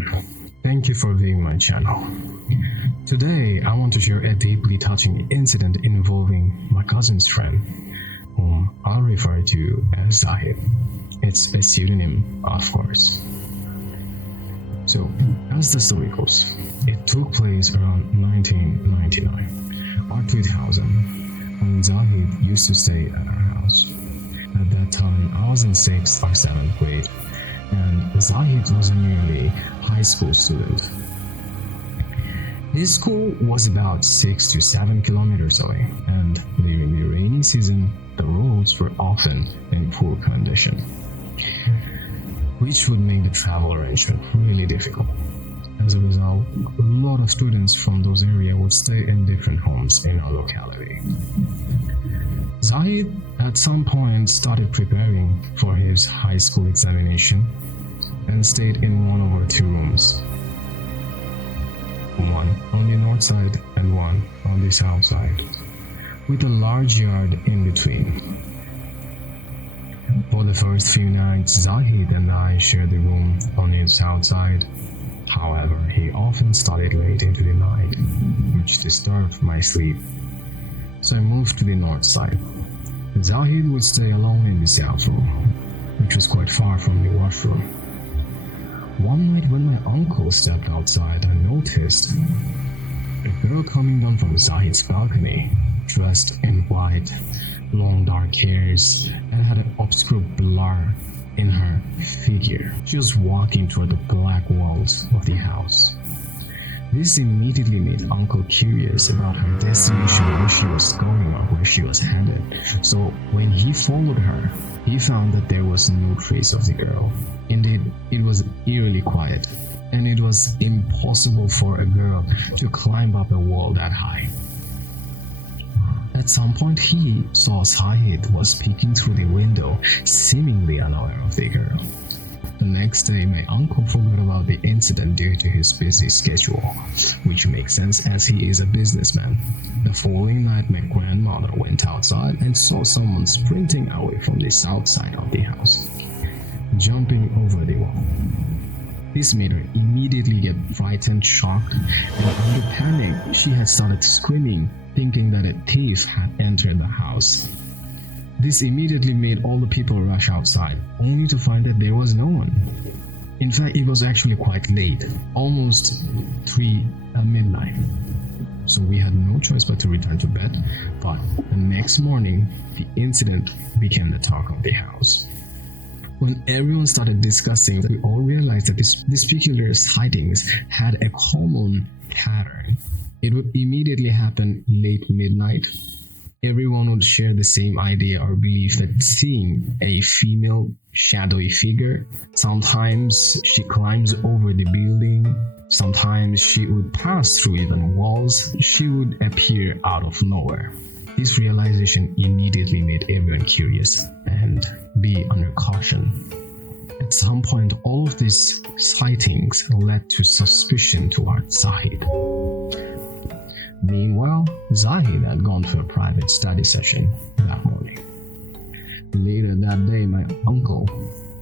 vlog. Thank you for viewing my channel. Today, I want to share a deeply touching incident involving my cousin's friend, whom I'll refer to as Zahid. It's a pseudonym, of course. So, as the story goes, it took place around 1999 or 2000 when Zahid used to stay at our house. At that time, I was in 6th or 7th grade, and Zahid was a nearly high school student. His school was about 6 to 7 kilometers away, and during the rainy season, the roads were often in poor condition, which would make the travel arrangement really difficult. As a result, a lot of students from those areas would stay in different homes in our locality. Zahid at some point started preparing for his high school examination and stayed in one of our 2 rooms, one on the north side and one on the south side, with a large yard in between. For the first few nights, Zahid and I shared the room on the south side. However, he often studied late into the night, which disturbed my sleep, so I moved to the north side. Zahid would stay alone in the south room, which was quite far from the washroom. One night when my uncle stepped outside, I noticed a girl coming down from Zahid's balcony, dressed in white, long dark hairs, and had an obscure blur in her figure. She was walking toward the black walls of the house. This immediately made Uncle curious about her destination, where she was going or where she was headed. So when he followed her, he found that there was no trace of the girl. Indeed, it was eerily quiet, and it was impossible for a girl to climb up a wall that high. At some point, he saw Zahid was peeking through the window, seemingly unaware of the girl. The next day, my uncle forgot about the incident due to his busy schedule, which makes sense as he is a businessman. The following night, my grandmother went outside and saw someone sprinting away from the south side of the house, jumping over the wall. This made her immediately get frightened, shocked, and under panic, she had started screaming, thinking that a thief had entered the house. This immediately made all the people rush outside, only to find that there was no one. In fact, it was actually quite late, almost 3 at midnight. So we had no choice but to return to bed, but the next morning, the incident became the talk of the house. When everyone started discussing, we all realized that this peculiar sightings had a common pattern. It would immediately happen late midnight. Everyone would share the same idea or belief that seeing a female shadowy figure. Sometimes she climbs over the building. Sometimes she would pass through even walls. She would appear out of nowhere. This realization immediately made everyone curious and be under caution. At some point, all of these sightings led to suspicion towards Zahid. Meanwhile, Zahid had gone to a private study session that morning. Later that day, my uncle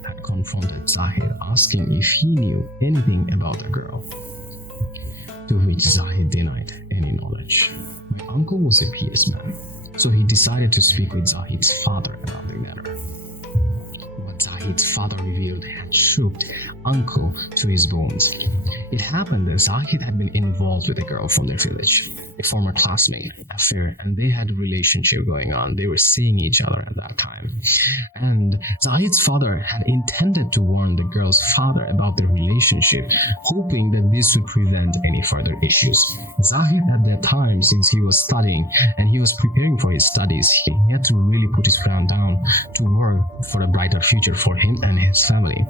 had confronted Zahid, asking if he knew anything about the girl, to which Zahid denied any knowledge. My uncle was a PS man, so he decided to speak with Zahid's father about the matter. What Zahid's father revealed had shook Uncle to his bones. It happened that Zahid had been involved with a girl from their village, a former classmate, affair, and they had a relationship going on. They were seeing each other at that time. And Zahid's father had intended to warn the girl's father about the relationship, hoping that this would prevent any further issues. Zahid at that time, since he was studying and he was preparing for his studies, he had to really put his ground down to work for a brighter future for him and his family.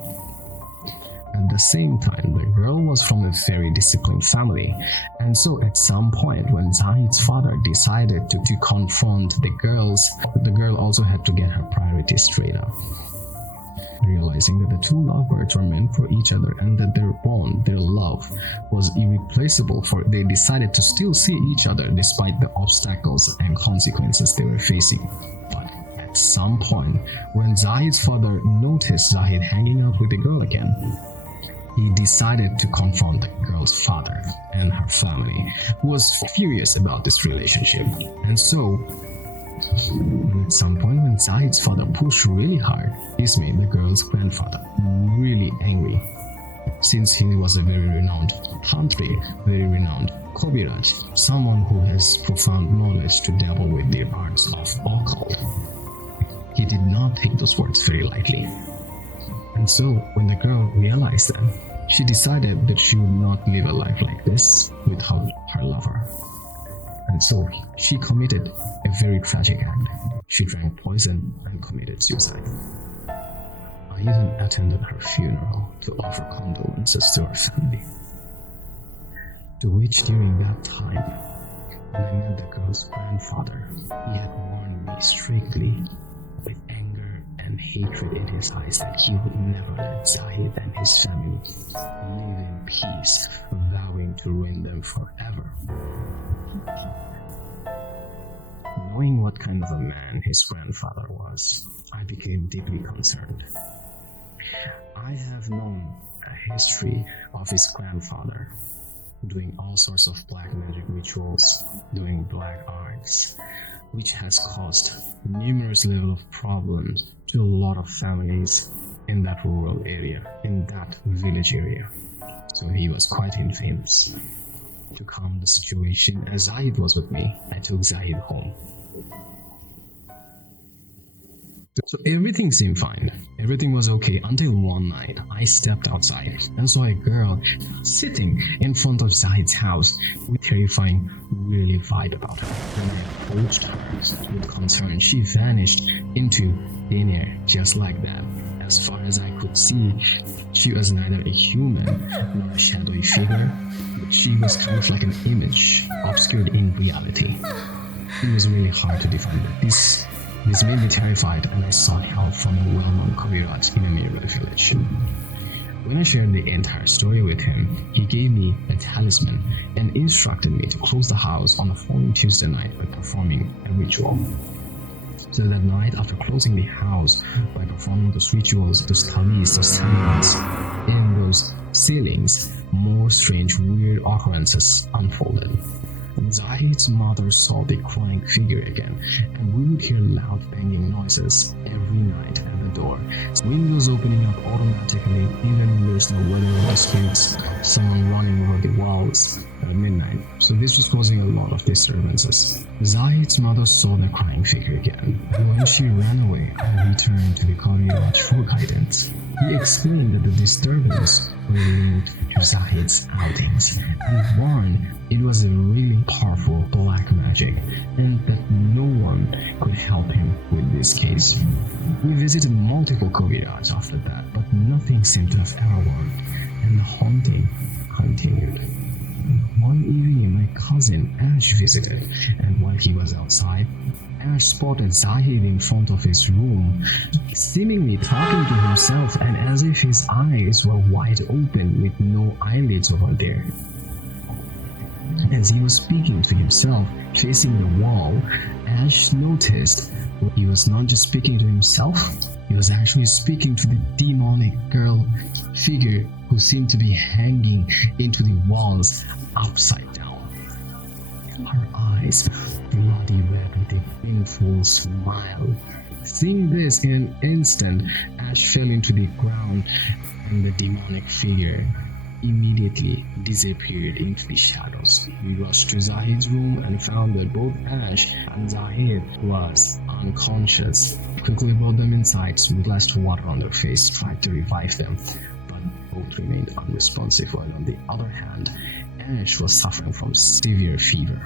At the same time, the girl was from a very disciplined family, and so at some point when Zahid's father decided to confront the girl also had to get her priorities straight up. Realizing that the 2 lovebirds were meant for each other and that their bond, their love, was irreplaceable, they decided to still see each other despite the obstacles and consequences they were facing. But at some point, when Zahid's father noticed Zahid hanging out with the girl again, he decided to confront the girl's father and her family, who was furious about this relationship. And so, at some point when Zahid's father pushed really hard, this made the girl's grandfather really angry. Since he was a very renowned tantri, very renowned Kobiraj, someone who has profound knowledge to dabble with the arts of occult, he did not take those words very lightly. And so, when the girl realized that, she decided that she would not live a life like this without her lover. And so, she committed a very tragic act. She drank poison and committed suicide. I even attended her funeral to offer condolences to her family. To which, during that time, when I met the girl's grandfather, he had warned me strictly, with anger and hatred in his eyes, that he would never let Zahid and his family live in peace, vowing to ruin them forever. Knowing what kind of a man his grandfather was, I became deeply concerned. I have known a history of his grandfather doing all sorts of black magic rituals, doing black arts, which has caused numerous levels of problems to a lot of families in that rural area, in that village area. So he was quite infamous. To calm the situation, as Zahid was with me, I took Zahid home. So everything seemed fine. Everything was okay until one night I stepped outside and saw a girl sitting in front of Zahid's house with terrifying, really vibe about her. When I approached her with concern, she vanished into thin air just like that. As far as I could see, she was neither a human nor a shadowy figure, but she was kind of like an image, obscured in reality. It was really hard to define it. This made me terrified, and I sought help from a well-known Kobiraj in a nearby village. When I shared the entire story with him, he gave me a talisman and instructed me to close the house on the following Tuesday night by performing a ritual. So that night, after closing the house by performing those rituals, those talis, those talents, in those ceilings, more strange, weird occurrences unfolded. Zahid's mother saw the crying figure again, and we would hear loud banging noises every night at the door. Windows opening up automatically, even when there's no weather on the streets, someone running over the walls at midnight. So this was causing a lot of disturbances. Zahid's mother saw the crying figure again, and when she ran away, I returned to the Kobiraj for guidance. He explained that the disturbance were linked to Zahid's outings and warned it was a really powerful black magic and that no one could help him with this case. We visited multiple Kobiraj after that, but nothing seemed to have ever worked, and the haunting continued. One evening, my cousin Ash visited, and while he was outside, Ash spotted Zahid in front of his room, seemingly talking to himself and as if his eyes were wide open with no eyelids over there. As he was speaking to himself, facing the wall, Ash noticed he was not just speaking to himself, he was actually speaking to the demonic girl figure who seemed to be hanging into the walls upside down. Her eyes bloody red with a painful smile. Seeing this in an instant, Ash fell into the ground and the demonic figure immediately disappeared into the shadows. We rushed to Zahid's room and found that both Ash and Zahid was unconscious. Quickly brought them inside, splashed water on their face, tried to revive them, but both remained unresponsive, while on the other hand, Ash was suffering from severe fever.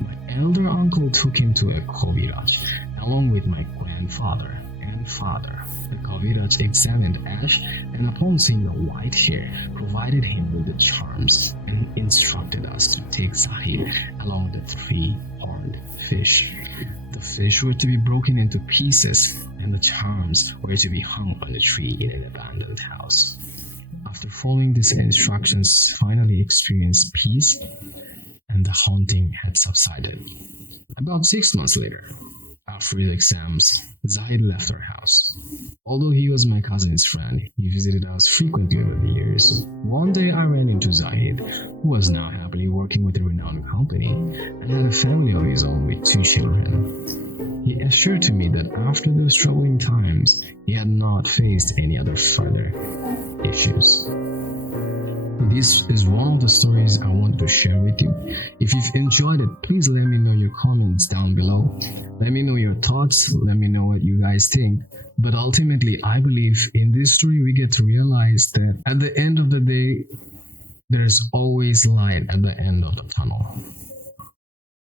My elder uncle took him to a Kobiraj, along with my grandfather and father. The Kobiraj examined Ash and upon seeing the white hair, provided him with the charms and instructed us to take Zahid along with the 3-horned fish. The fish were to be broken into pieces and the charms were to be hung on a tree in an abandoned house. After following these instructions, finally experienced peace and the haunting had subsided. About 6 months later, After his exams, Zahid left our house. Although he was my cousin's friend, he visited us frequently over the years. One day I ran into Zahid, who was now happily working with a renowned company and had a family of his own with 2 children. He assured to me that after those troubling times, he had not faced any other further issues. This is one of the stories I wanted to share with you. If you've enjoyed it, please let me know your comments down below. Let me know your thoughts. Let me know what you guys think. But ultimately, I believe in this story we get to realize that at the end of the day, there's always light at the end of the tunnel.